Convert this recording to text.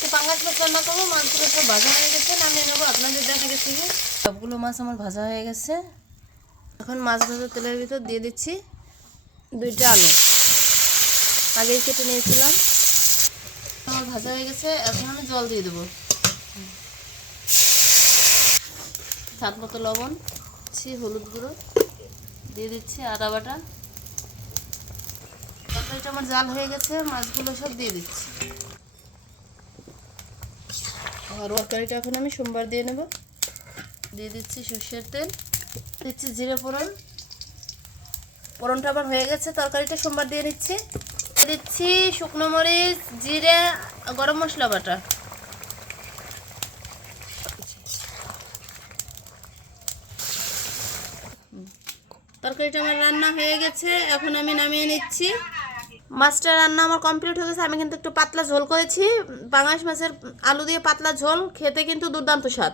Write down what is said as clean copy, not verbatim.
আজকে পাঙ্গাস মাছ রান্না করবো। মাছগুলো সব ভাজা হয়ে গেছে, নামিয়ে নেবো। আপনাদের দেখা গেছে কি সবগুলো মাছ আমার ভাজা হয়ে গেছে। এখন মাছ ভাজা তেলের ভিতর দিয়ে দিচ্ছি 2টা আলু, আগেই কেটে নিয়েছিলাম। আমার ভাজা হয়ে গেছে, এখন আমি জল দিয়ে দেবো। স্বাদ মতো লবণ, হলুদ গুঁড়ো দিয়ে দিচ্ছি, আদা বাটা। তরকারিটা আমার জাল হয়ে গেছে, মাছগুলো সব দিয়ে দিচ্ছি। আর তরকারিটা এখন আমি সোমবার দিয়ে নেব। দিয়ে দিচ্ছি সর্ষের তেল, দিচ্ছি জিরে ফোড়ন। ফোড়নটা আবার হয়ে গেছে, তরকারিটা সোমবার দিয়ে নিচ্ছি। দিচ্ছি শুকনো মরিচ, জিরে, গরম মশলা বাটা। তরকারিটা আমার রান্না হয়ে গেছে, এখন আমি নামিয়ে নিচ্ছি। মাছটা রান্না আমার কমপ্লিট হয়ে গেছে। আমি কিন্তু একটু পাতলা ঝোল করেছি, পাঙাশ মাছের আলু দিয়ে পাতলা ঝোল, খেতে কিন্তু দুর্দান্ত স্বাদ।